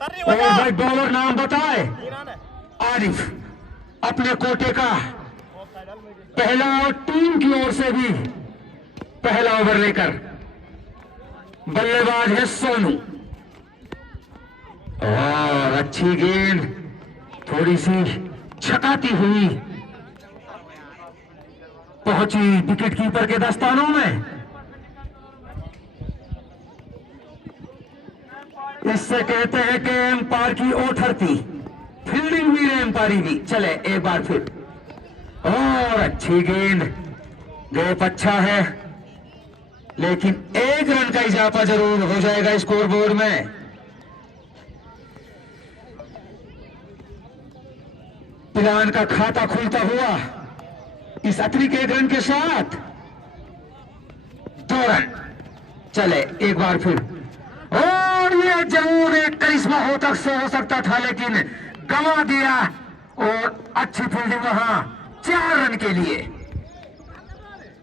और भाई बॉलर नाम बताए। आरिफ अपने कोटे का पहला और टीम की ओर से भी पहला ओवर लेकर बल्लेबाज है सोनू। और अच्छी गेंद थोड़ी सी छकाती हुई पहुंची विकेट कीपर के दस्तानों में। इससे कहते हैं कि एम्पायर की ओठरती फील्डिंग भी है, एम्पायरी भी। चले एक बार फिर, और अच्छी गेंद, गैप अच्छा है, लेकिन एक रन का इजाफा जरूर हो जाएगा स्कोर बोर्ड में। पिलान का खाता खुलता हुआ इस अतिरिक्त एक रन के साथ 2 रन। चले एक बार फिर, और ये जरूर एक करिश्मा हो सकता था, लेकिन गंवा दिया। और अच्छी फील्डिंग वहां 4 रन के लिए।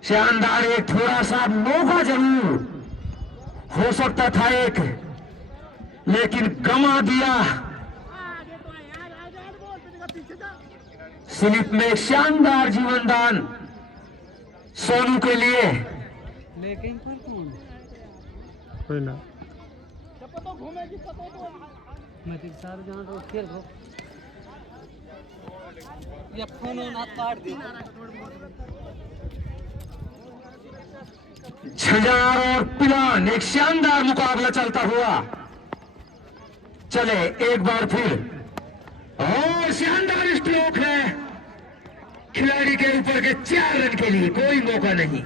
शानदार, एक थोड़ा सा मौका जरूर हो सकता था एक, लेकिन गंवा दिया। स्लिप में शानदार जीवनदान सोनू के लिए। लेकिन कोई ना मैं सारे जहाँ तो खेल हो या फोन ना काट दी। झंझार और पिलान, एक शानदार मुकाबला चलता हुआ। चले एक बार फिर, और शानदार स्ट्रोक है खिलाड़ी के ऊपर के 4 रन के लिए। कोई मौका नहीं।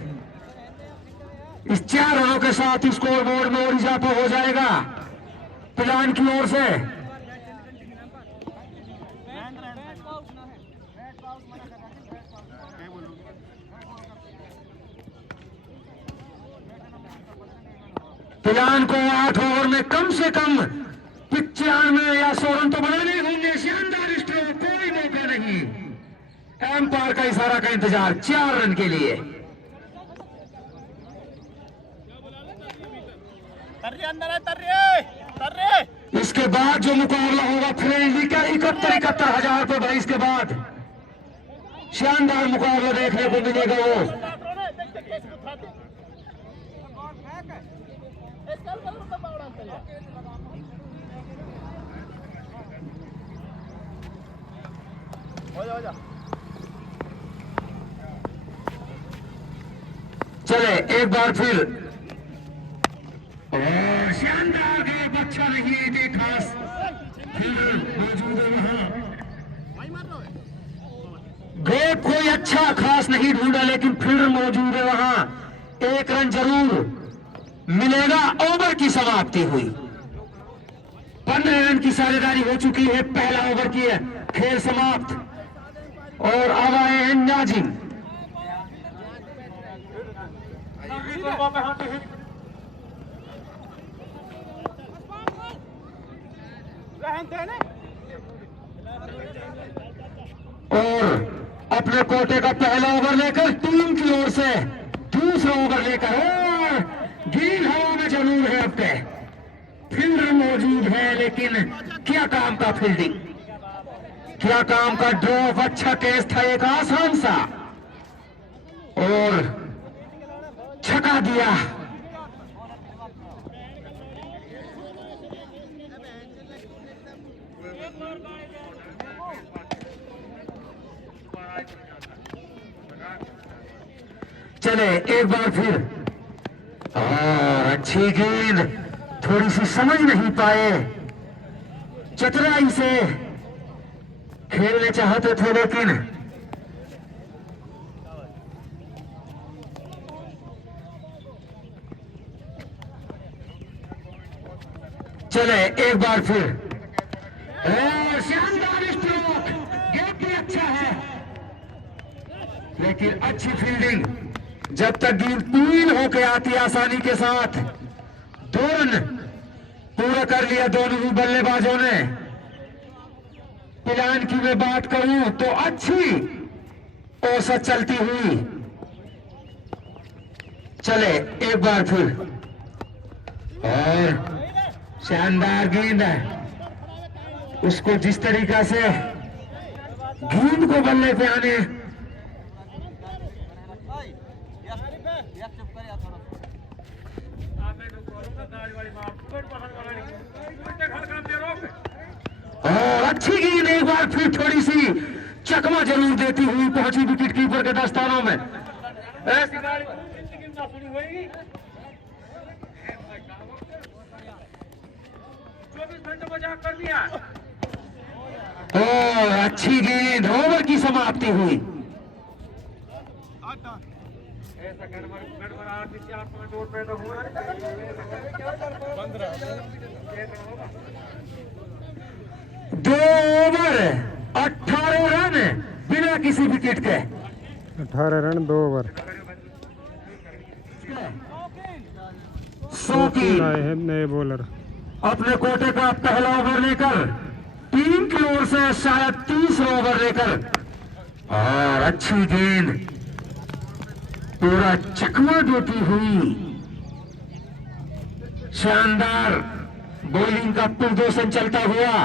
इस 4 रनों के साथ स्कोर बोर्ड में और इजाफा हो जाएगा पिलान की ओर से। पिलान को 8 ओवर में कम से कम 95 या 100 रन तो बनाने होंगे। शानदार स्ट्रोक, कोई मौका नहीं। एम्पायर का इशारा का इंतजार 4 रन के लिए। इसके बाद जो मुकाबला होगा फ्रेंडली का 71 हजार पे भाई, इसके बाद शानदार मुकाबला देखने को मिलेगा। वो चले एक बार फिर, और शानदार गेंद, अच्छा नहीं है कि खास फील्डर मौजूद है वहां। गेंद कोई अच्छा खास नहीं ढूंढा, लेकिन फील्डर मौजूद है वहां। 1 रन जरूर मिलेगा। ओवर की समाप्ति हुई। 15 रन की साझेदारी हो चुकी है। पहला ओवर की है खेल समाप्त, और अब आए हैं नाजिम। और अपने कोटे का पहला ओवर लेकर टीम की ओर से दूसरा ओवर लेकर, और गेंद हवा में जरूर है। अब के फील्डर मौजूद है, लेकिन क्या काम का फील्डिंग, क्या काम का ड्रॉप। अच्छा केस था, एक आसान सा, और छका दिया। चले एक बार फिर, और अच्छी गेंद, थोड़ी सी समझ नहीं पाए, चतुराई से खेलने चाहते थे, लेकिन चले एक बार फिर, और शानदार स्ट्रोक, गेंद भी अच्छा है, लेकिन अच्छी फील्डिंग। जब तक गेंद 3 होके आती आसानी के साथ 2 रन पूरा कर लिया दोनों ही बल्लेबाजों ने। पिलान की मैं बात करूं तो अच्छी औसत चलती हुई। चले एक बार फिर, और शानदार गेंद है, उसको जिस तरीका से गेंद को बल्ले पे आने और अच्छी गेंद एक बार फिर थोड़ी सी चकमा जरूर देती हुई पहुंची विकेट कीपर के दस्तानों में। और अच्छी गेंद, ओवर की समाप्ति हुई। दो ओवर 18 रन बिना किसी विकेट के। 18 रन 2 ओवर। शौकीन आए हैं नए बॉलर। अपने कोटे का पहला ओवर लेकर टीम की ओर से शायद 30 ओवर लेकर, और अच्छी गेंद पूरा चकमा देती हुई शानदार बॉलिंग का प्रदर्शन चलता हुआ।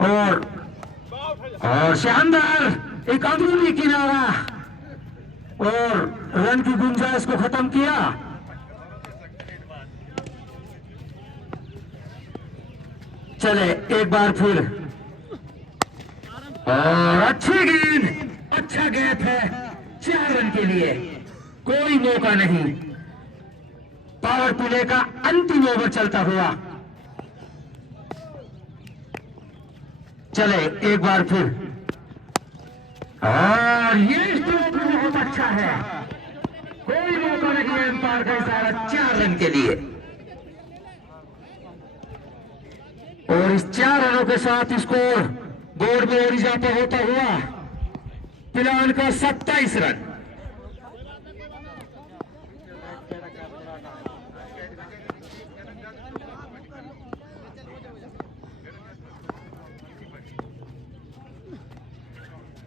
और शानदार एक अंदरूनी किनारा और रन की गुंजाइश को खत्म किया। चले एक बार फिर, और अच्छी गेंद, अच्छा गैप है 4 रन के लिए, कोई मौका नहीं। पावर प्ले का अंतिम ओवर चलता हुआ। चले एक बार फिर, और ये स्ट्रोक बहुत अच्छा है, कोई मौका नहीं एम्पायर का इशारा 4 रन के लिए। और इस 4 रनों के साथ स्कोर बोर्ड में और इजाफा होता हुआ पिलान का 27 रन।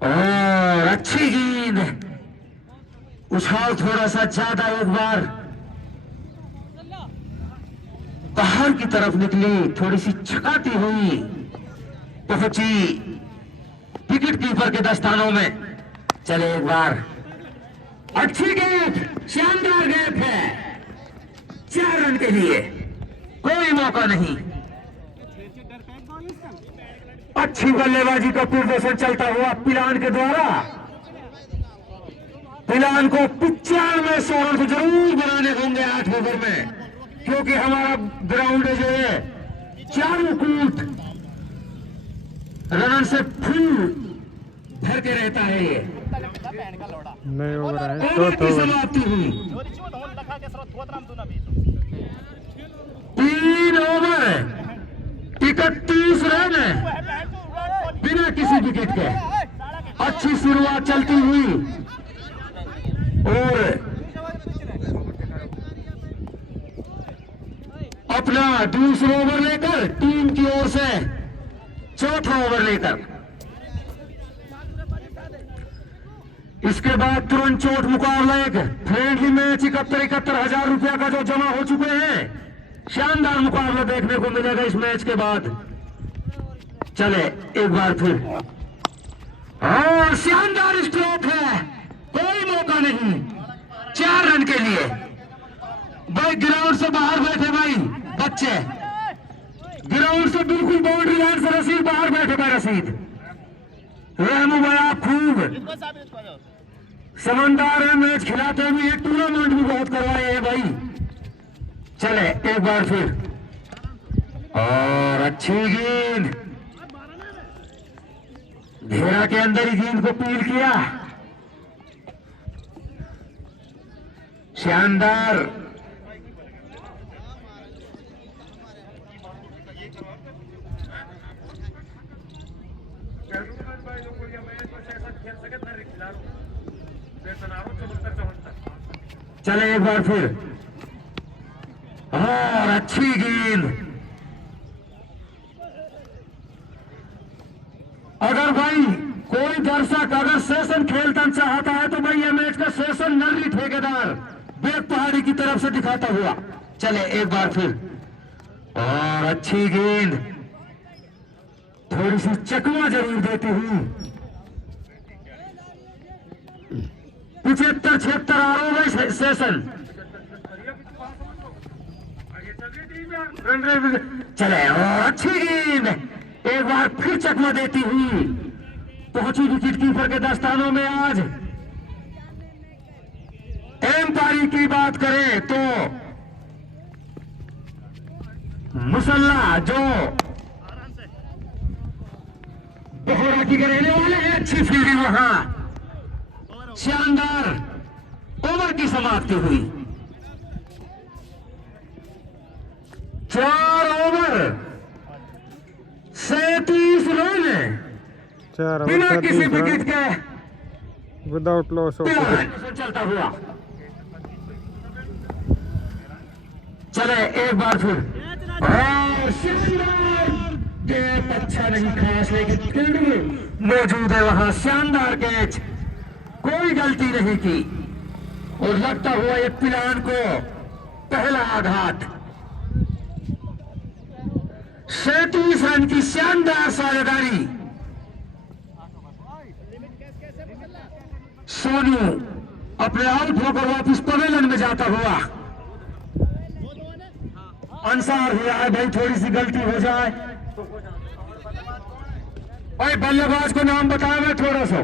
और अच्छी गेंद, उछाल थोड़ा सा ज्यादा, एक बार बाहर की तरफ निकली, थोड़ी सी छकाती हुई पहुंची विकेट कीपर के दस्तानों में। चले एक बार, अच्छी गेंद, शानदार गेंद है 4 रन के लिए, कोई मौका नहीं। अच्छी बल्लेबाजी का प्रदर्शन चलता हुआ पिलान के द्वारा। पिलान को 95 रन तो जरूर बनाने होंगे 8 ओवर में, क्योंकि हमारा ग्राउंड जो है चारों कूट रन से फुल भर के रहता है। ये नए ओवर आए, ओवर की समाप्ति हुई। 3 ओवर 31 रन बिना किसी विकेट के। अच्छी शुरुआत चलती हुई, और अपना दूसरा ओवर लेकर टीम की ओर से चौथा ओवर लेकर, इसके बाद तुरंत चोट मुकाबला, एक फ्रेंडली मैच 71,000 रुपया का जो जमा हो चुके हैं। शानदार मुकाबला देखने को मिलेगा इस मैच के बाद। चले एक बार फिर, और शानदार स्ट्रोक है, कोई मौका नहीं 4 रन के लिए। भाई ग्राउंड से बाहर बैठे भाई बच्चे, ग्राउंड से बिल्कुल बाउंड्री लाइन से रसीद बाहर बैठे भाई रसीद। रहमू भाई आप खूब समझदार है, मैच खिलाते हुए ये टूर्नामेंट भी बहुत करवाए हैं भाई। चले एक बार फिर, और अच्छी गेंद, घेरा के अंदर ही गेंद को पील किया, शानदार। चले एक बार फिर, और अच्छी गेंद। अगर भाई कोई दर्शक अगर सेशन खेलना चाहता है तो भाई ये मैच का सेशन नर्री ठेकेदार बेग पहाड़ी की तरफ से दिखाता हुआ। चले एक बार फिर, और अच्छी गेंद थोड़ी सी चकमा जरूर देती हुई। 75-76 आरोप सेशन। चले और अच्छी गेंद एक बार फिर चकमा देती हुई पहुंची विकेट कीपर के दस्तानों में। आज एम्पायरिंग की बात करें तो मुसल्ला जो बहोरा की रहने वाले हैं, अच्छी फील्डिंग वहां, शानदार ओवर की समाप्ति हुई। 4 ओवर 37 रन 4 बिना ओवर किसी 37 विकेट रन के विदाउट लॉस ऑफ विकेट। चलता हुआ। चले एक बार फिर, और शानदार कैच, अच्छा नहीं खास लेकिन फील्डिंग मौजूद है वहां, शानदार कैच, कोई गलती नहीं की और लगता हुआ ये पिलान को पहला आघात। 37 रन की शानदार साझेदारी। सोनू अपने आउट होकर वापिस पवेलियन में जाता हुआ। अंसार हुआ है भाई, थोड़ी सी गलती हो जाए। भाई बल्लेबाज को नाम बताया मैं थोड़ा सा।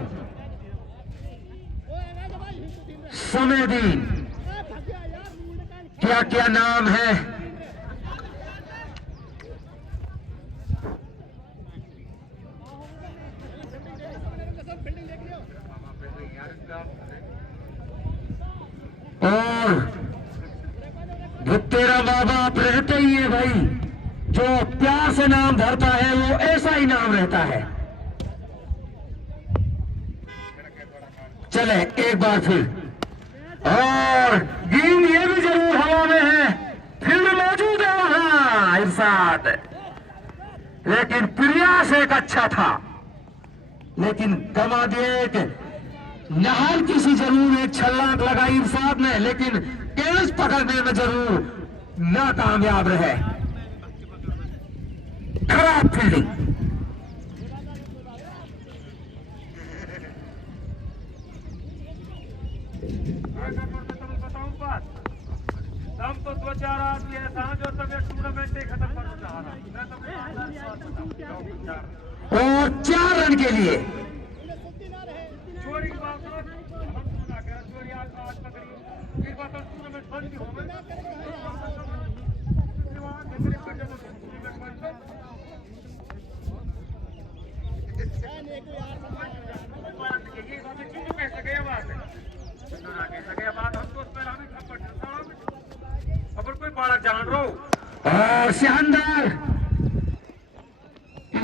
समेदीन, क्या क्या नाम है? और तेरा माँ बाप रहते ही है भाई, जो प्यार से नाम धरता है वो ऐसा ही नाम रहता है। चले एक बार फिर, और गेंद ये भी जरूर हवा में है, फील्ड मौजूद है वहां इरशाद, लेकिन प्रयास एक अच्छा था, लेकिन गमा दिए। एक नहाल किसी जरूर एक छलांग लगाई इरशाद ने, लेकिन कैच पकड़ने में जरूर नाकामयाब रहे। खराब फील्डिंग। हम तो 2-4 आदमी ऐसा जो तब टूर्नामेंट खत्म कर रहा है। और 4 रन के लिए चोरी की बात चोरी आज पकड़ी, फिर बात टूर्नामेंट बंद भी हो गई। अगर कोई बड़ा जान रो और शानदार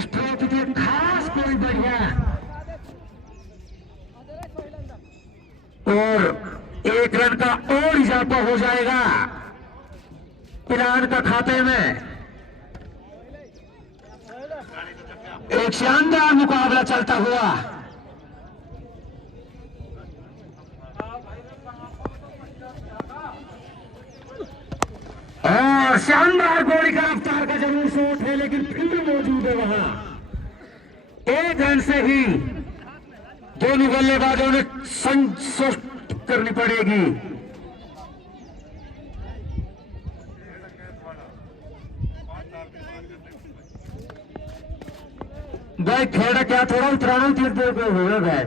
स्ट्रोक के खास कोई बढ़िया, और 1 रन का और इजाफा हो जाएगा पिलान का खाते में। एक शानदार मुकाबला चलता हुआ, और शानदार गोली का रफ्तार का जरूर शॉट है, लेकिन फील्ड मौजूद है वहां। 1 रन से ही दोनों बल्लेबाजों ने संतुष्ट करनी पड़ेगी। भाई खेड़ा क्या थोड़ा उतराना तीर हो गया।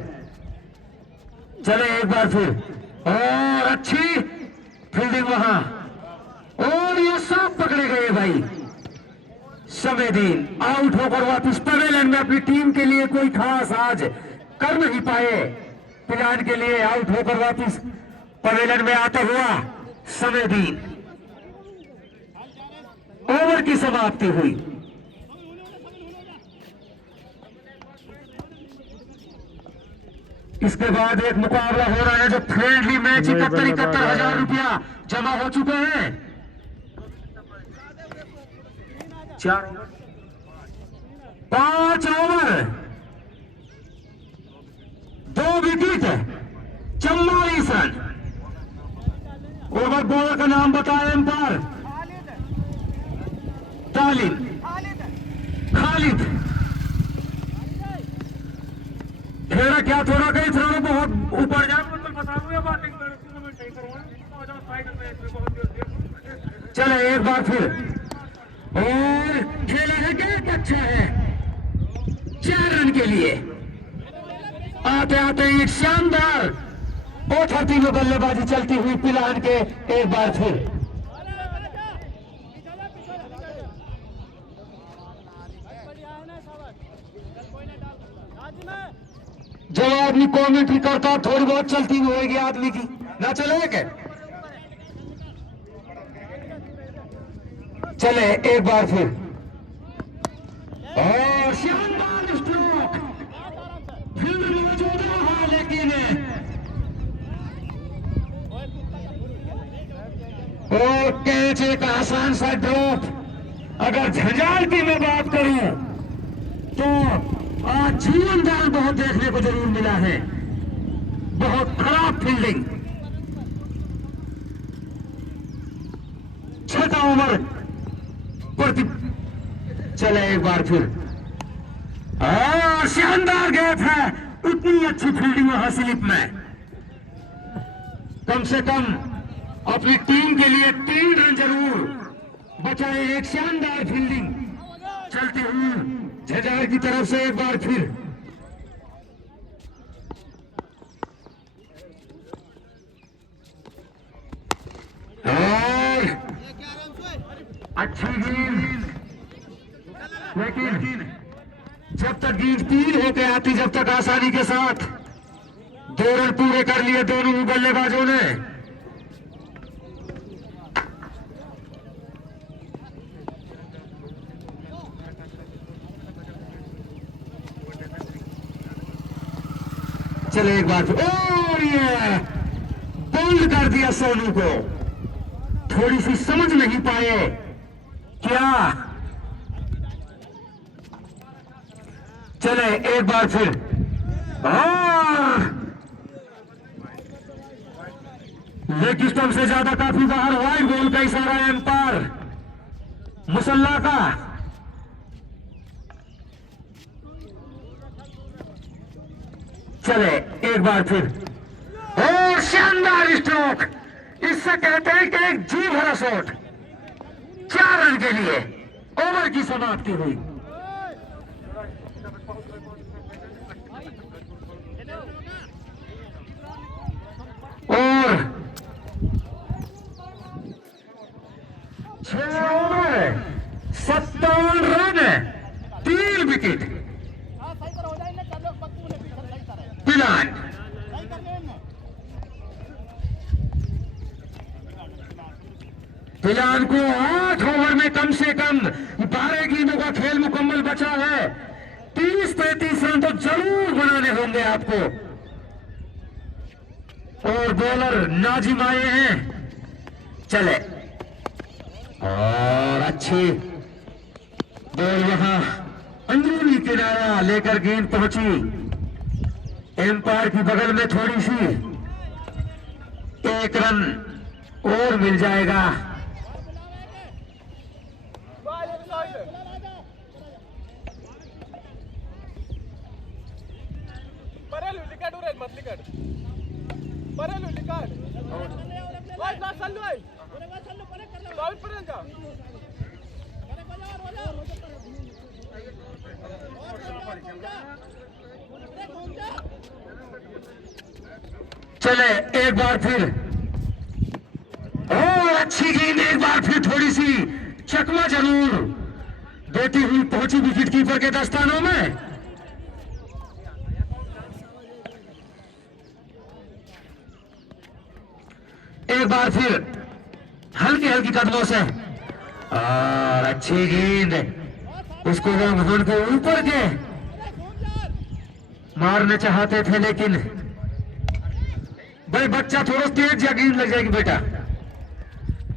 चले एक बार फिर, और अच्छी फील्डिंग वहां, और ये सब पकड़े गए भाई। समेदीन आउट होकर वापस पवेलियन में अपनी टीम के लिए कोई खास आज कर नहीं पाए। पिलान के लिए आउट होकर वापस पवेलियन में आता हुआ समेदीन। ओवर की समाप्ति हुई। इसके बाद एक मुकाबला हो रहा है जो फ्रेंडली मैच 71,000 रुपया जमा हो चुके हैं। 5 over wicket, 44 run. Over bowler का नाम बताया एम्पायर। तालिम खालिद। खेड़ा क्या थोड़ा कहीं थोड़ा बहुत ऊपर जा। मतलब बताऊं या बैटिंग टूर्नामेंट नहीं करूंगा, आ जाओ फाइनल में इसमें बहुत देर। चले एक बार फिर, और खेला है गैप अच्छा है 4 रन के लिए। आते आते एक शानदार ओथरती में बल्लेबाजी चलती हुई पिलान के एक बार फिर। जब आदमी कॉमेंट्री करता थोड़ी बहुत चलती हुई होगी आदमी की, ना चले क्या? चले एक बार फिर, और शानदार स्ट्रोक फिर मौजूद रहा, लेकिन और कैच एक आसान सा ड्रॉप। अगर झंझारती में बात करूं तो आज जीवनदान बहुत देखने को जरूर मिला है। बहुत खराब फील्डिंग। 6वां ओवर प्रति। चले एक बार फिर, और शानदार गैप है। उतनी अच्छी फील्डिंग वहां स्लिप में, कम से कम अपनी टीम के लिए 3 रन जरूर बचाए। एक शानदार फील्डिंग चलती हुई झंझार की तरफ से एक बार फिर। और अच्छी गेंद, लेकिन जब तक गेंद 3 होके आती, जब तक आसानी के साथ 2 रन पूरे कर लिए दोनों बल्लेबाजों ने। चले एक बार फिर, और ये बोल्ड कर दिया सोनू को। थोड़ी सी समझ नहीं पाए क्या। चले एक बार फिर, और लेग स्टंप से ज्यादा काफी बाहर, वाइड बॉल का इशारा है एम्पायर मुसल्ला का। चले एक बार फिर, और शानदार स्ट्रोक। इससे कहते हैं कि एक जी भरा शॉट। 4 रन के लिए ओवर की समाप्ति हुई। और 6 ओवर 57 रन, 3 विकेट। पिलान पिलान को 8 ओवर में कम से कम 12 गेंदों का खेल मुकम्मल बचा है। 30-33 रन तो जरूर बनाने होंगे आपको। और बॉलर नाजिम आए हैं। चले, और अच्छी बॉल वहां अंदरूनी किनारा लेकर गेंद पहुंची एम्पायर की बगल में। थोड़ी सी 1 रन और मिल जाएगा। चले एक बार फिर, और अच्छी गेंद एक बार फिर, थोड़ी सी चकमा जरूर देती हुई पहुंची विकेट कीपर के दस्तानों में। एक बार फिर हल्की हल्की कदमों से, और अच्छी गेंद। उसको वो के ऊपर के मारने चाहते थे, लेकिन भाई बच्चा थोड़ा तेज या गेंद लग जाएगी बेटा।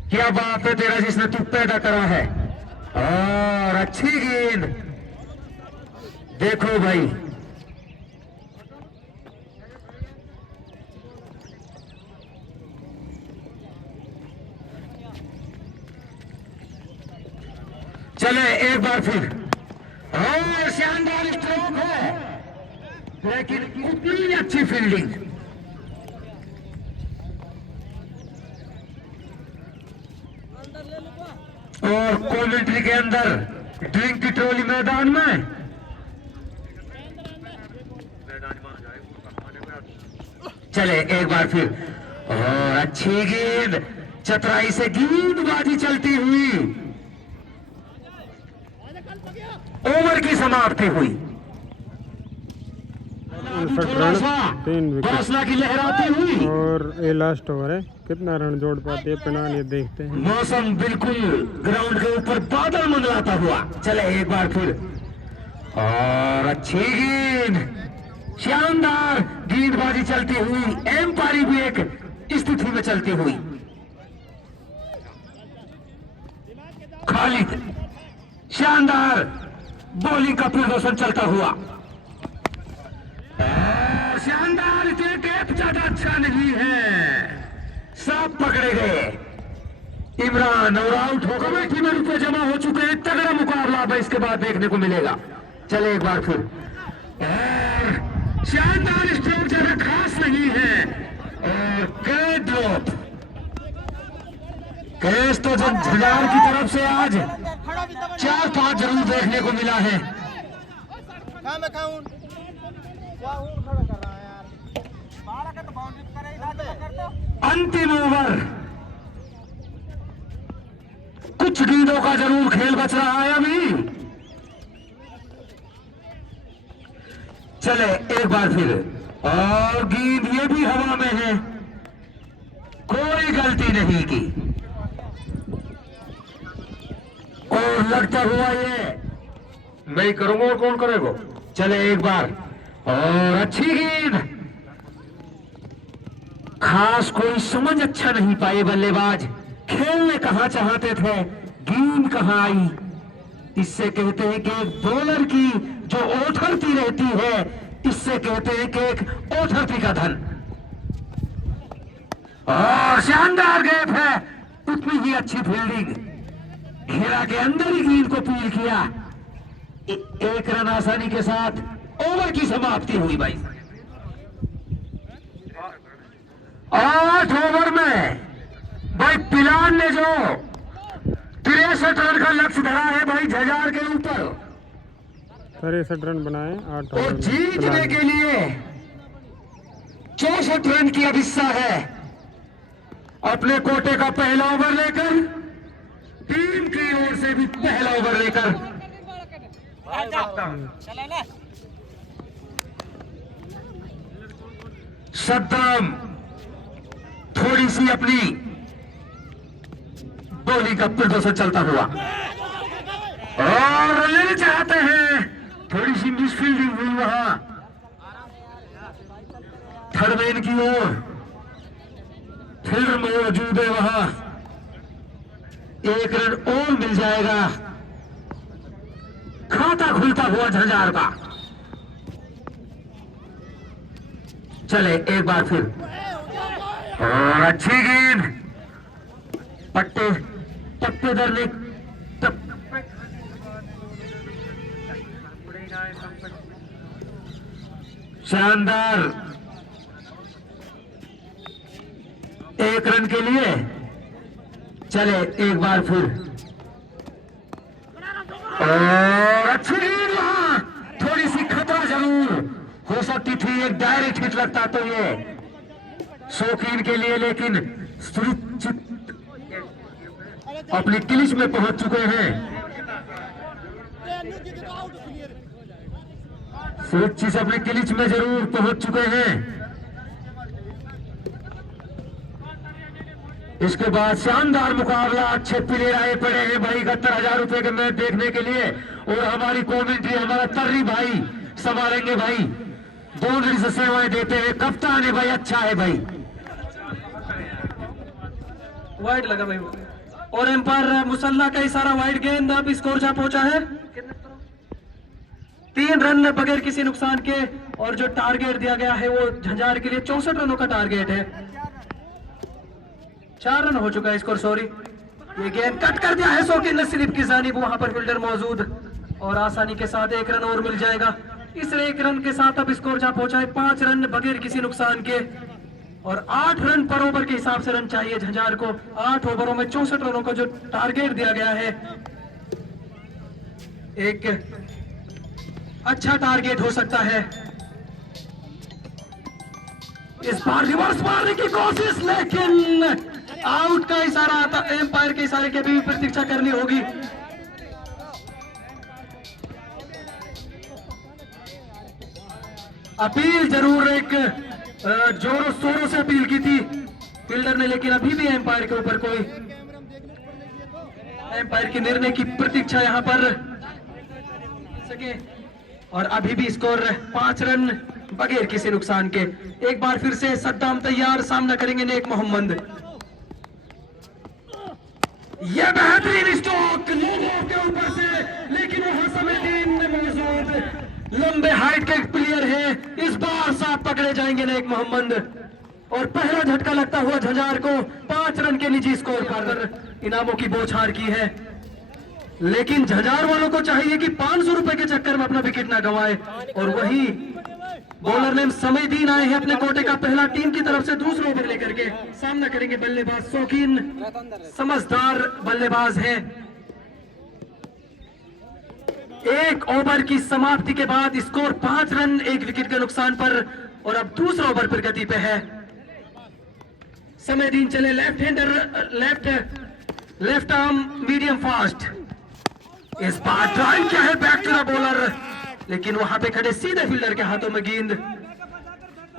क्या बात है तेरा जिसने तू पैदा करा है। और अच्छी गेंद, देखो भाई चले एक बार फिर। और शानदार स्ट्रोक है, लेकिन उतनी अच्छी फील्डिंग। और कमेंट्री के अंदर ड्रिंक की ट्रॉली मैदान में। चले एक बार फिर। और अच्छी गेंद, चतुराई से गेंदबाजी चलती हुई, ओवर की समाप्ति हुई। 59 रन 3 विकेट हौसला की लहराती हुई। और ये लास्ट ओवर है, कितना रन जोड़ पाते हैं पिनान ये देखते हैं। मौसम बिल्कुल ग्राउंड के ऊपर बादल मंडलाता हुआ। चले एक बार फिर। और अच्छी गेंद, शानदार गेंदबाजी चलती हुई, एम्पायरी भी एक स्थिति में चलती हुई। खालिद शानदार बॉलिंग का प्रदर्शन चलता हुआ। शानदार, इतने टेप ज्यादा अच्छा नहीं है, सब पकड़े गए। इमरान और आउट हो, कमेटी में रुपए जमा हो चुके हैं। तगड़ा मुकाबला अब इसके बाद देखने को मिलेगा। चले एक बार फिर। और शानदार स्ट्रोक ज्यादा खास नहीं है। और कैच ड्रॉप, कैच तो जब झंझार की तरफ से आज 4-5 जरूर देखने को मिला है। अंतिम ओवर, कुछ गेंदों का जरूर खेल बच रहा है अभी। चले एक बार फिर। और गेंद ये भी हवा में है, कोई गलती नहीं की। और लगता हुआ ये मैं करूंगा और कौन करेगा। चले एक बार। और अच्छी गेंद, खास कोई समझ अच्छा नहीं पाए बल्लेबाज, खेलने कहां चाहते थे, गेंद कहां आई। इससे कहते हैं कि एक बॉलर की जो ओथरती रहती है, इससे कहते हैं कि एक ओथरती का धन। और शानदार गैप है, उतनी ही अच्छी फील्डिंग, घेरा के अंदर ही गेंद को पील किया। एक रन आसानी के साथ ओवर की समाप्ति हुई भाई। 8 ओवर में भाई पिलान ने जो 63 रन का लक्ष्य धरा है भाई झंझार के ऊपर, 63 रन बनाए 8 और ओवर में। जीतने के लिए 64 रन की अभिस्सा है। अपने कोटे का पहला ओवर लेकर, टीम की ओर से भी पहला ओवर लेकर। सद्दाम थोड़ी सी अपनी बॉलिंग का प्रदर्शन चलता हुआ, और लेना चाहते हैं, थोड़ी सी मिसफील्डिंग हुई वहां थर्ड मैन की ओर। फील्डर मौजूद है वहां, एक रन और मिल जाएगा। खाता खुलता हुआ झंझार का। चले एक बार फिर। और अच्छी गेंद, पट्टे दरने शानदार, 1 रन के लिए। चले एक बार फिर। और अच्छी गेंद, वहां थोड़ी सी खतरा जरूर हो सकती थी, एक डायरेक्ट हिट लगता तो ये शौकीन के लिए, लेकिन सुरक्षित अपनी क्लिच में पहुंच चुके हैं। सुरक्षित अपने क्लिच में जरूर पहुंच चुके हैं। इसके बाद शानदार मुकाबला, अच्छे प्लेयर आए पड़े हैं भाई 71,000 रुपए के मैच देखने के लिए। और हमारी कमेंट्री हमारा तर्री भाई संभालेंगे भाई, बाउंड्री से सेवाएं देते हैं। कप्तान है भाई, अच्छा है भाई। वाइड लगा भाई, और एम्पायर मुसल्ला का इशारा, वाइड गेंद। अब स्कोर जा पहुंचा है 3 रन बगैर किसी नुकसान के, और जो टारगेट दिया गया है वो झंझार के लिए 64 रनों का टारगेट है। 4 रन हो चुका है स्कोर, सॉरी ये गेंद कट कर दिया है शौकीन ने स्लिप की जानिब, वहां पर फील्डर मौजूद और आसानी के साथ 1 रन और मिल जाएगा। इस 1 रन के साथ अब स्कोर जा पहुंचा है 5 रन बगैर किसी नुकसान के और 8 रन पर ओवर के हिसाब से रन चाहिए झंझार को। 8 ओवरों में 64 रनों का जो टारगेट दिया गया है, एक अच्छा टारगेट हो सकता है। इस बार रिवर्स मारने की कोशिश, लेकिन आउट का इशारा आता, एम्पायर के इशारे की भी प्रतीक्षा करनी होगी। अपील जरूर एक जोरों शोरों से अपील की थी फील्डर ने, लेकिन अभी भी एम्पायर के ऊपर कोई, एम्पायर के निर्णय की प्रतीक्षा यहां पर सके और अभी भी स्कोर 5 रन बगैर किसी नुकसान के। एक बार फिर से सद्दाम तैयार, सामना करेंगे नेक मोहम्मद। यह बेहतरीन स्ट्रोक लोगों के ऊपर से, लेकिन वहां समेदीन मौजूद लंबे हाइट के प्लेयर है। इस बार साथ पकड़े जाएंगे नेक मोहम्मद और पहला झटका लगता हुआ झंझार को 5 रन के निजी स्कोर पर इनामों की बौछार की है। लेकिन झंझार वालों को चाहिए कि 500 रुपए के चक्कर में अपना विकेट ना गंवाए और वही बॉलर नेम समयदीन आए हैं अपने कोटे का पहला, टीम की तरफ से दूसरा ओवर लेकर के सामना करेंगे बल्लेबाज शौकीन समझदार बल्लेबाज हैं। 1 ओवर की समाप्ति के बाद स्कोर 5 रन 1 विकेट के नुकसान पर और अब दूसरा ओवर प्रगति पे है। समयदीन चले left hander, left arm medium fast. इस बार ड्राइव किया है बैक टू द बॉलर, लेकिन वहां पे खड़े सीधे फील्डर के हाथों में गेंद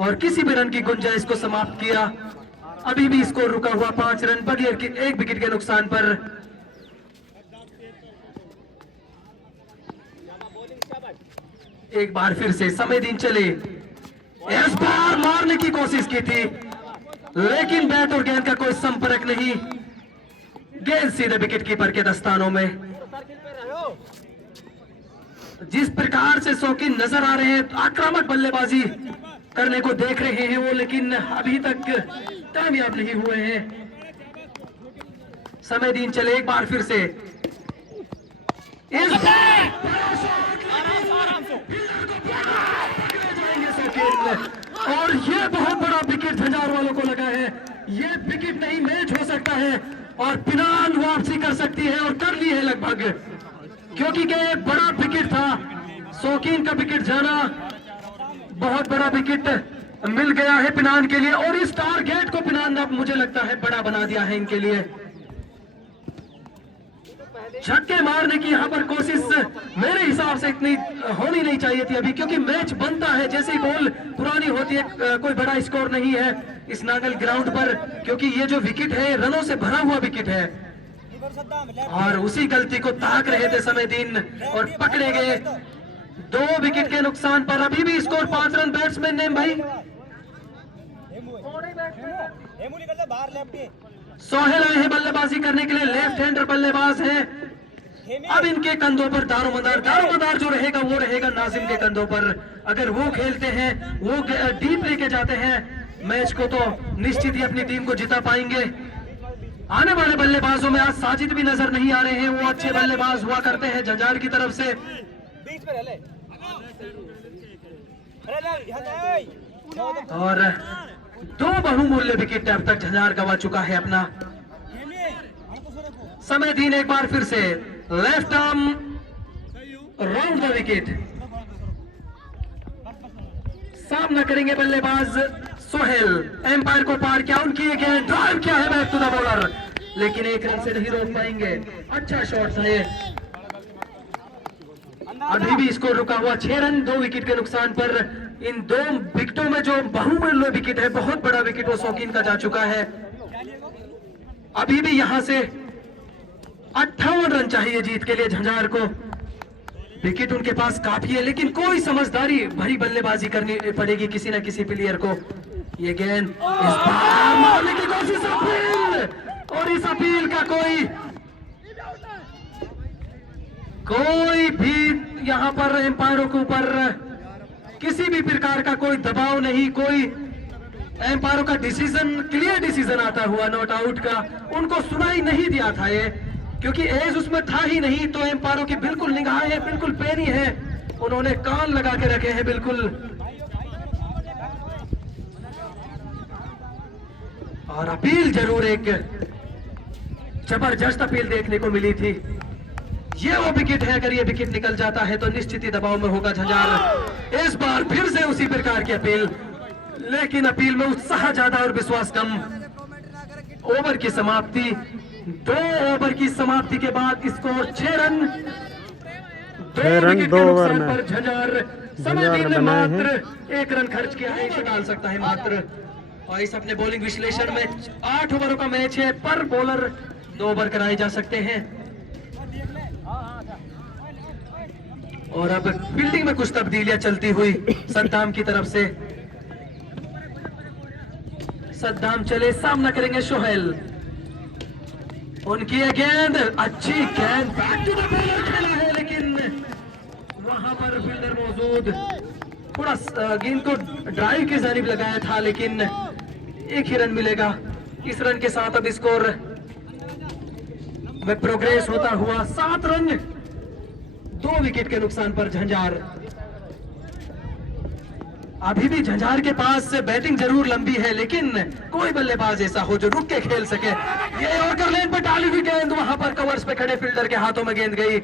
और किसी भी रन की गुंजाइश को समाप्त किया। अभी भी स्कोर रुका हुआ 5 रन बगैर 1 विकेट के नुकसान पर। एक बार फिर से समयदीन चले, इस बार मारने की कोशिश की थी लेकिन बैट और गेंद का कोई संपर्क नहीं, गेंद सीधे विकेट कीपर के दस्तानों में। जिस प्रकार से शौकीन नजर आ रहे हैं, आक्रामक बल्लेबाजी करने को देख रहे हैं वो, लेकिन अभी तक कामयाब नहीं हुए हैं। समयदीन चले एक बार फिर से, इस और ये बहुत बड़ा विकेट झंझार वालों को लगा है। ये विकेट नहीं मैच हो सकता है और पिनान वापसी कर सकती है और कर ली है लगभग, क्योंकि ये बड़ा विकेट था। शौकीन का विकेट जाना, बहुत बड़ा विकेट मिल गया है पिनान के लिए और इस टारगेट को पिनान ने मुझे लगता है बड़ा बना दिया है इनके लिए। छक्के मारने की यहां पर कोशिश मेरे हिसाब से इतनी होनी नहीं चाहिए थी अभी, क्योंकि मैच बनता है जैसे ही बॉल पुरानी होती है, कोई बड़ा स्कोर नहीं है इस नागल ग्राउंड पर, क्योंकि ये जो विकेट है रनों से भरा हुआ विकेट है और उसी गलती को ताक रहे थे समयदीन और पकड़े गए। 2 विकेट के नुकसान पर अभी भी स्कोर 5 रन। बैट्समैन नेम भाई सोहेल आए हैं बल्लेबाजी करने के लिए, लेफ्ट हैंडर बल्लेबाज हैं। अब इनके कंधों पर दारोमदार जो रहेगा वो रहेगा नाजिम के कंधों पर। अगर वो खेलते हैं, वो डीप लेके जाते हैं मैच को, तो निश्चित ही अपनी टीम को जिता पाएंगे। आने वाले बल्लेबाजों में आज साजिद भी नजर नहीं आ रहे हैं, वो अच्छे बल्लेबाज हुआ करते हैं झंझार की तरफ से। और 2 बहुमूल्य विकेट अब तक झंझार गंवा चुका है अपना। समयदीन एक बार फिर से left arm round the wicket, सामना करेंगे बल्लेबाज सोहेल। एम्पायर को पार किया, उनकी गेंद ड्राइव किया है बैक टू द बॉलर, लेकिन 1 रन से नहीं रोक पाएंगे। अच्छा शॉट था ये। अभी भी स्कोर रुका हुआ 6 रन 2 विकेट के नुकसान पर। इन 2 विकेटों में जो बहुमूल्य विकेट है, बहुत बड़ा विकेट वो शौकीन का जा चुका है। अभी भी यहां से 58 रन चाहिए जीत के लिए झंझार को। विकेट उनके पास काफी है, लेकिन कोई समझदारी भरी बल्लेबाजी करनी पड़ेगी किसी न किसी प्लेयर को। ये गेंद इस बार मारने की कोशिश, अपील, और इस अपील का कोई भी यहां पर एम्पायरों के ऊपर किसी भी प्रकार का कोई दबाव नहीं, कोई एम्पायरों का डिसीजन, क्लियर डिसीजन आता हुआ नॉट आउट का, उनको सुनाई नहीं दिया था ये, क्योंकि एज उसमें था ही नहीं। तो एम्पायरों की बिल्कुल निगाहें बिल्कुल पैनी है, उन्होंने कान लगा के रखे हैं बिल्कुल। और अपील जरूर, एक जबरदस्त अपील देखने को मिली थी। ये वो विकेट है, अगर ये विकेट निकल जाता है तो निश्चित ही दबाव में होगा झंझार। इस बार फिर से उसी प्रकार की अपील, लेकिन अपील में उत्साह ज्यादा और विश्वास कम। ओवर की समाप्ति, 2 ओवर की समाप्ति के बाद स्कोर 6 रन, 2 विकेट के नुकसान पर झंझार। समय टीम ने मात्र 1 रन खर्च किया है, इसे डाल सकता है मात्र। और इस अपने बॉलिंग विश्लेषण में 8 ओवरों का मैच है, पर बॉलर 2 ओवर कराए जा सकते हैं। और अब फील्डिंग में कुछ तब्दीलियां चलती हुई सद्दाम की तरफ से। सद्दाम चले, सामना करेंगे सोहेल। उनकी ये गेंद, अच्छी गेंद, बैक टू द बॉलर खेला है, लेकिन वहां पर फील्डर मौजूद, थोड़ा गेंद को ड्राइव की जानिब लगाया था, लेकिन 1 ही रन मिलेगा। इस रन के साथ अब स्कोर में प्रोग्रेस होता हुआ 7 रन, 2 विकेट के नुकसान पर झंझार। अभी भी झंझार के पास बैटिंग जरूर लंबी है, लेकिन कोई बल्लेबाज ऐसा हो जो रुक के खेल सके। ये यॉर्कर लेन पर डाली हुई गेंद, वहां पर कवर्स पे खड़े फील्डर के हाथों में गेंद गई,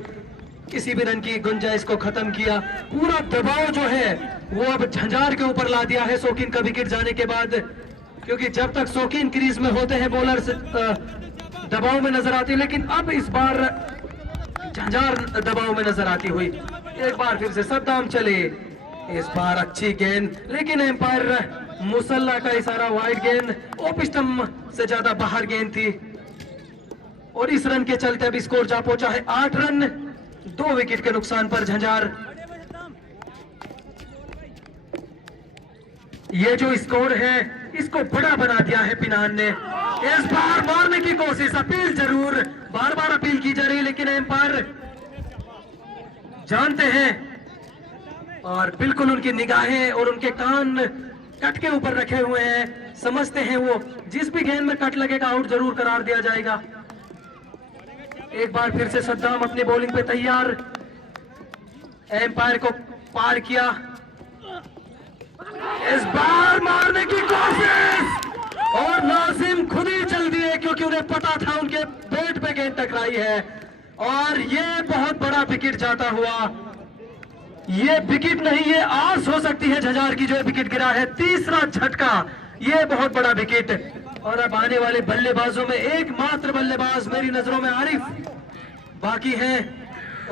किसी भी रन की गुंजाइश को खत्म किया। पूरा दबाव जो है वो अब झंझार के ऊपर ला दिया है शौकीन का विकेट जाने के बाद, क्योंकि जब तक शौकीन क्रीज में होते हैं बॉलर दबाव में नजर आती है, लेकिन अब इस बार झंझार दबाव में नजर आती हुई। एक बार फिर से सद्दाम चले, इस बार अच्छी गेंद, लेकिन एम्पायर मुसल्ला का इशारा, वाइड गेंद, ऑफ स्टंप से ज्यादा बाहर गेंद थी। और इस रन के चलते अब स्कोर जा पहुंचा है 8 रन, 2 विकेट के नुकसान पर झंझार। ये जो स्कोर है इसको बड़ा बना दिया है पिनान ने। इस बार मारने की कोशिश, अपील जरूर, बार बार अपील की जा रही है, लेकिन एम्पायर जानते हैं और बिल्कुल उनकी निगाहें और उनके कान कट के ऊपर रखे हुए हैं, समझते हैं वो जिस भी गेंद में कट लगेगा आउट जरूर करार दिया जाएगा। एक बार फिर से सद्दाम अपनी बॉलिंग पे तैयार, एम्पायर को पार किया, इस बार मारने की कोशिश, और नाजिम खुद ही चल दिए, क्योंकि उन्हें पता था उनके बैट पे गेंद टकराई है। और ये बहुत बड़ा विकेट जाता हुआ, ये विकेट नहीं, ये आस हो सकती है झंझार की जो विकेट गिरा है, तीसरा झटका, ये बहुत बड़ा विकेट। और अब आने वाले बल्लेबाजों में एकमात्र बल्लेबाज मेरी नजरों में आरिफ बाकी है,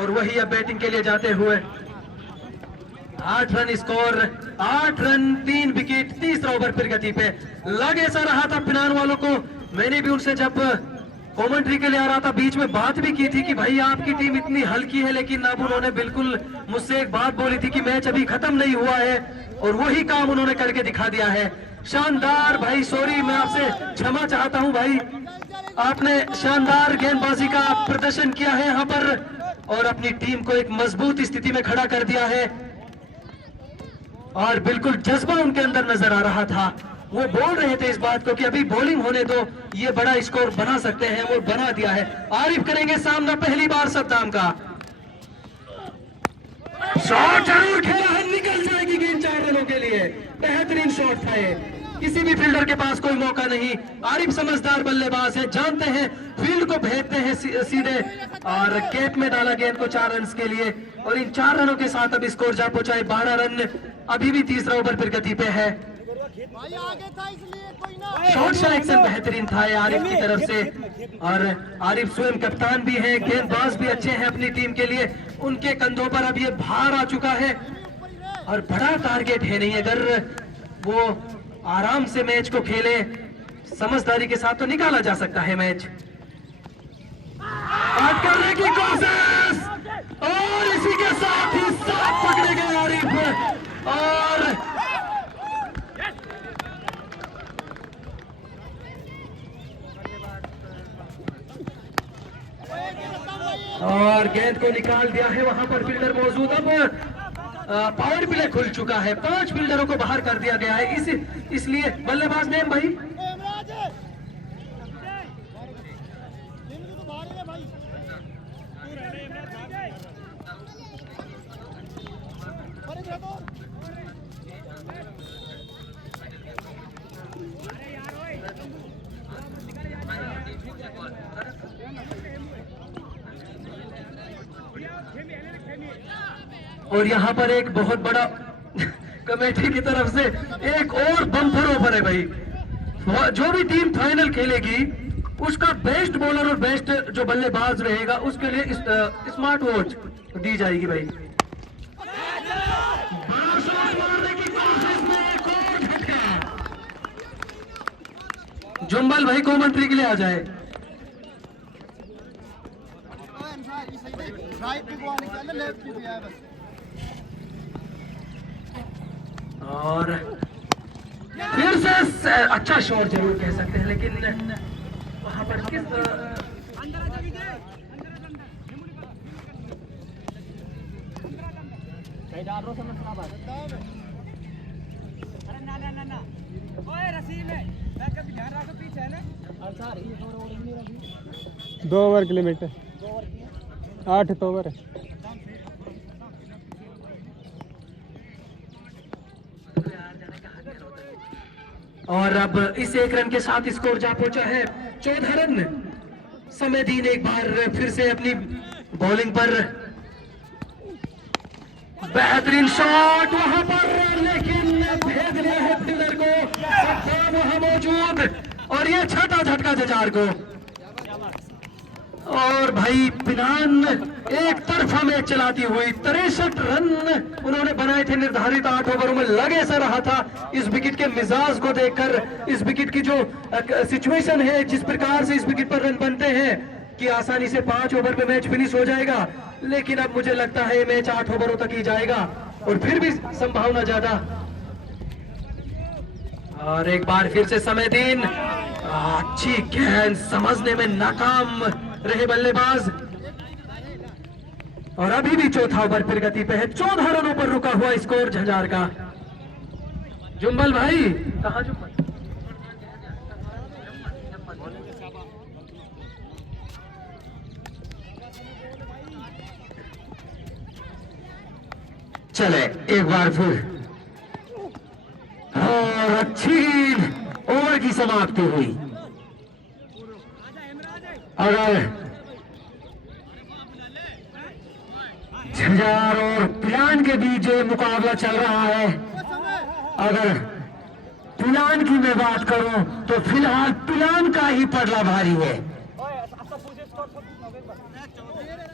और वही अब बैटिंग के लिए जाते हुए। 8 रन स्कोर, 8 रन 3 विकेट, तीसरा ओवर फिर गति पे। लग ऐसा रहा था पिनान वालों को, मैंने भी उनसे जब कमेंट्री के लिए आ रहा था बीच में बात भी की थी कि भाई आपकी टीम इतनी हल्की है, लेकिन अब उन्होंने बिल्कुल मुझसे एक बात बोली थी कि मैच अभी खत्म नहीं हुआ है, और वही काम उन्होंने करके दिखा दिया है। शानदार भाई, सॉरी मैं आपसे क्षमा चाहता हूं भाई, आपने शानदार गेंदबाजी का प्रदर्शन किया है यहाँ पर, और अपनी टीम को एक मजबूत स्थिति में खड़ा कर दिया है। और बिल्कुल जज्बा उनके अंदर नजर आ रहा था, वो बोल रहे थे इस बात को कि अभी बॉलिंग होने दो, ये बड़ा स्कोर बना सकते हैं, वो बना दिया है। आरिफ करेंगे सामना पहली बार सद्दाम का, शॉट जरूर खेला है, निकल जाएगी गेंद 4 रनों के लिए, बेहतरीन शॉट था ये, किसी भी फील्डर के पास कोई मौका नहीं। आरिफ समझदार बल्लेबाज है, जानते हैं फील्ड को भेजते हैं सीधे, और कैप में डाला गेंद को 4 रन के लिए, और इन 4 रनों के साथ अब स्कोर जा पहुंचा है 12 रन। अभी भी तीसरा ओवर फिर गति पे है। शॉट सिलेक्शन बेहतरीन था आरिफ की तरफ से, और आरिफ स्वयं कप्तान भी हैं, गेंदबाज भी अच्छे हैं अपनी टीम के लिए। उनके कंधों पर अब ये भार आ चुका है, और बड़ा टारगेट है नहीं, अगर वो आराम से मैच को खेले, समझदारी के साथ तो निकाला जा सकता है मैच। आउट करने की कोशिश, और इसी के साथ ही साथ पकड़े गए आरिफ, और गेंद को निकाल दिया है, वहां पर फील्डर मौजूद। अब पावर प्ले खुल चुका है, 5 फील्डरों को बाहर कर दिया गया है। इसलिए बल्लेबाज नेम भाई और यहाँ पर एक बहुत बड़ा कमेटी की तरफ से एक और बम्पर ऑफर है भाई। जो भी टीम फाइनल खेलेगी उसका बेस्ट बॉलर और बेस्ट जो बल्लेबाज रहेगा उसके लिए स्मार्ट वॉच दी जाएगी भाई। जुम्बल भाई कॉमेंट्री के लिए आ जाए। और फिर से अच्छा शॉट जरूर कह सकते हैं, लेकिन वहां पर किस दो ओवर के लिमिट है, 8 ओवर है। और अब इस 1 रन के साथ स्कोर जा पहुंचा है 14 रन। समयदीन एक बार फिर से अपनी बॉलिंग पर बेहतरीन शॉट वहां पर, लेकिन भेज लिया है फील्डर को वहां मौजूद, और ये छठा झटका जजार को। और भाई पिनान एक तरफा मैच चलाती हुई 63 रन उन्होंने बनाए थे निर्धारित 8 ओवरों में। लगे सा रहा था इस विकेट के मिजाज को देखकर, इस विकेट की जो सिचुएशन है, जिस प्रकार से इस विकेट पर रन बनते हैं कि आसानी से 5 ओवर में मैच फिनिश हो जाएगा। लेकिन अब मुझे लगता है ये मैच 8 ओवरों तक ही जाएगा, और फिर भी संभावना ज्यादा। और एक बार फिर से समयदीन अच्छी गेंद समझने में नाकाम रहे बल्लेबाज, और अभी भी चौथा ओवर फिर गति पे है। 14 रनों पर रुका हुआ स्कोर झंझार का। जुम्बल भाई कहा जुम्बल? चले एक बार फिर, और अच्छी ओवर की समाप्ति हुई। अगर झंझार और पिलान के बीच जो मुकाबला चल रहा है, अगर पिलान की मैं बात करूं तो फिलहाल पिलान का ही पड़ला भारी है।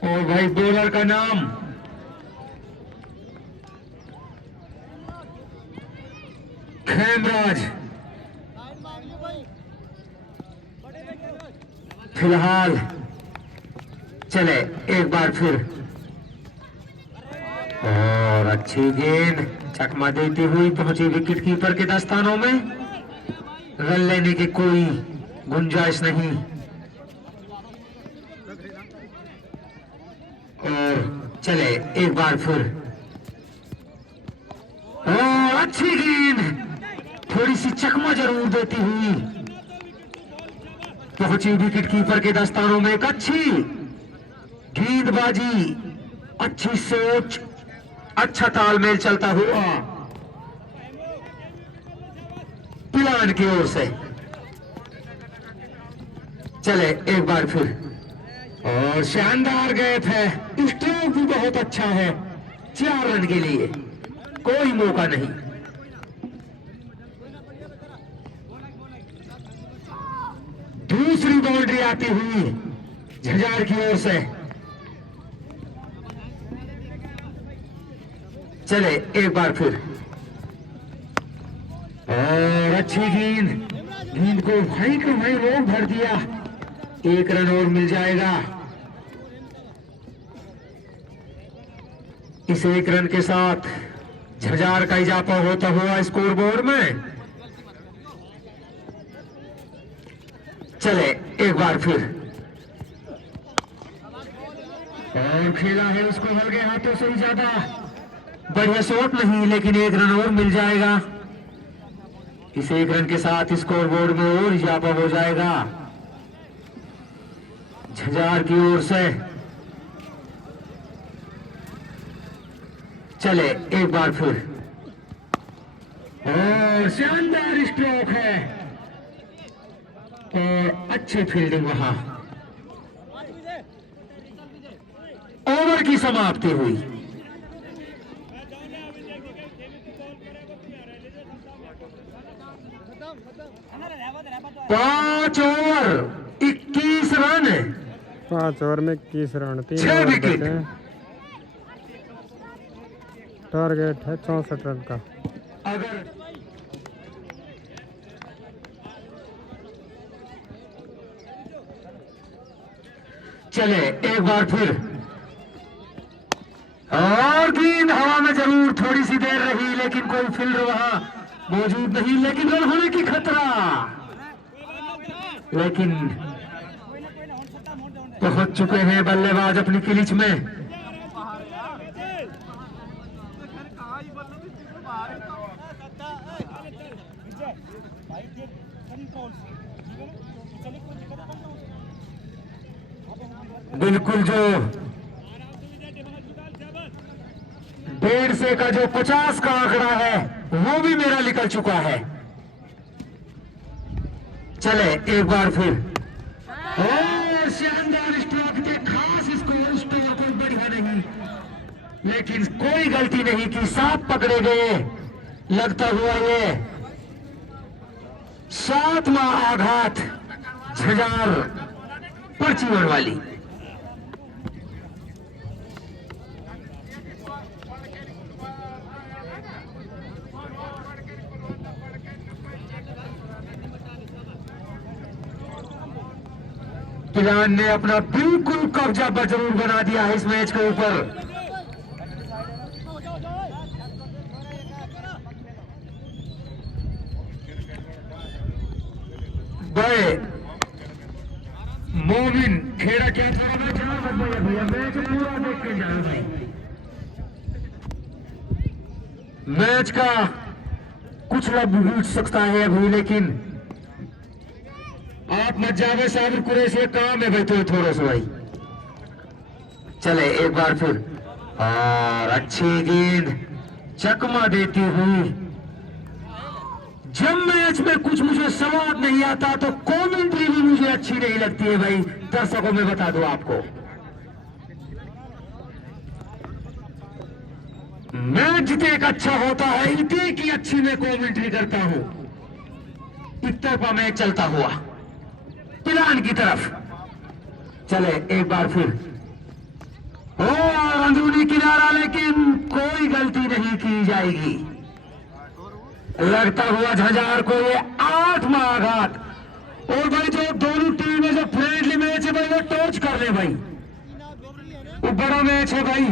और भाई बॉलर का नाम खेमराज। फिलहाल चले एक बार फिर, और अच्छी गेंद चकमा देती हुई पहुंची विकेट कीपर के दस्तानों में। रन लेने की कोई गुंजाइश नहीं, और चले एक बार फिर, और अच्छी गेंद थोड़ी सी चकमा जरूर देती हुई पहुंची विकेट कीपर के दस्तानों में। एक अच्छी गेंदबाजी, अच्छी सोच, अच्छा तालमेल चलता हुआ पिलान की ओर से। चले एक बार फिर, और शानदार गैप है, स्ट्रोक भी बहुत अच्छा है। 4 रन के लिए कोई मौका नहीं। दूसरी बाउंड्री आती हुई झंझार की ओर से। चले एक बार फिर, और अच्छी गेंद को भाई को भाई रोक भर दिया। 1 रन और मिल जाएगा। इस 1 रन के साथ झंझार का इजाफा होता हुआ स्कोर बोर्ड में। चले एक बार फिर, और खेला है उसको हल्के हाथों से ही ज्यादा। बढ़िया शॉट नहीं, लेकिन 1 रन और मिल जाएगा। इस 1 रन के साथ स्कोर बोर्ड में और इजाफा हो जाएगा झंझार की ओर से। चले एक बार फिर, और शानदार स्ट्रोक है और अच्छी फील्डिंग वहां। ओवर की समाप्ति हुई। 5 ओवर 21 रन। 5 ओवर में 21 रन, 3 छह ओवर विकेट। बचे हैं। टारगेट है 64 रन का। अगर चले एक बार फिर, और गेंद हवा में जरूर थोड़ी सी देर रही, लेकिन कोई फील्डर वहां मौजूद नहीं, लेकिन रन होने की खतरा। लेकिन पहुंच चुके हैं बल्लेबाज अपनी क्रीज में। बिल्कुल जो 150 का जो 50 का आंकड़ा है वो भी मेरा निकल चुका है। चले एक बार फिर, और शानदार स्ट्रोक थे, खास स्कोर कोई बढ़िया नहीं, लेकिन कोई गलती नहीं की, 7 पकड़े गए। लगता हुआ ये 7वां आघात झंझार परचीवन वाली। पिलान ने अपना बिल्कुल कब्जा जरूर बना दिया है इस मैच के ऊपर। बड़े मोमिन खेड़ा क्या था, भैया मैच पूरा देख के जाना भाई। मैच का कुछ लब बीत सकता है अभी, लेकिन आप मत जावे साबिर कुरैशी, ये काम है भाई थोड़ा सा भाई। चले एक बार फिर, और अच्छी गेंद चकमा देती हुई। जब मैच में कुछ मुझे स्वाद नहीं आता तो कमेंट्री भी मुझे अच्छी नहीं लगती है भाई, दर्शकों में बता दूं आपको। मैच जितने एक अच्छा होता है, इतने की अच्छी मैं कमेंट्री करता हूं। एक तरफा मैच चलता हुआ पिलान की तरफ। चले एक बार फिर, और अंदरूनी किनारा, लेकिन कोई गलती नहीं की जाएगी। लगता हुआ झंझार को ये 8वां आघात। और भाई जो दोनों टीमें जो फ्रेंडली मैच है भाई, वो टॉर्च कर ले भाई, वो बड़ा मैच है भाई।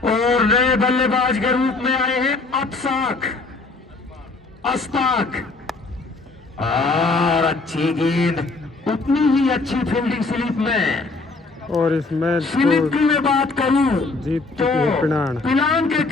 और नए बल्लेबाज के रूप में आए हैं अस्ताक। और अच्छी गेंद, उतनी ही अच्छी फील्डिंग स्लिप में। और इस मैच स्लिप को की मैं बात करूं जीत तो चुकी है पिलान। पिलान के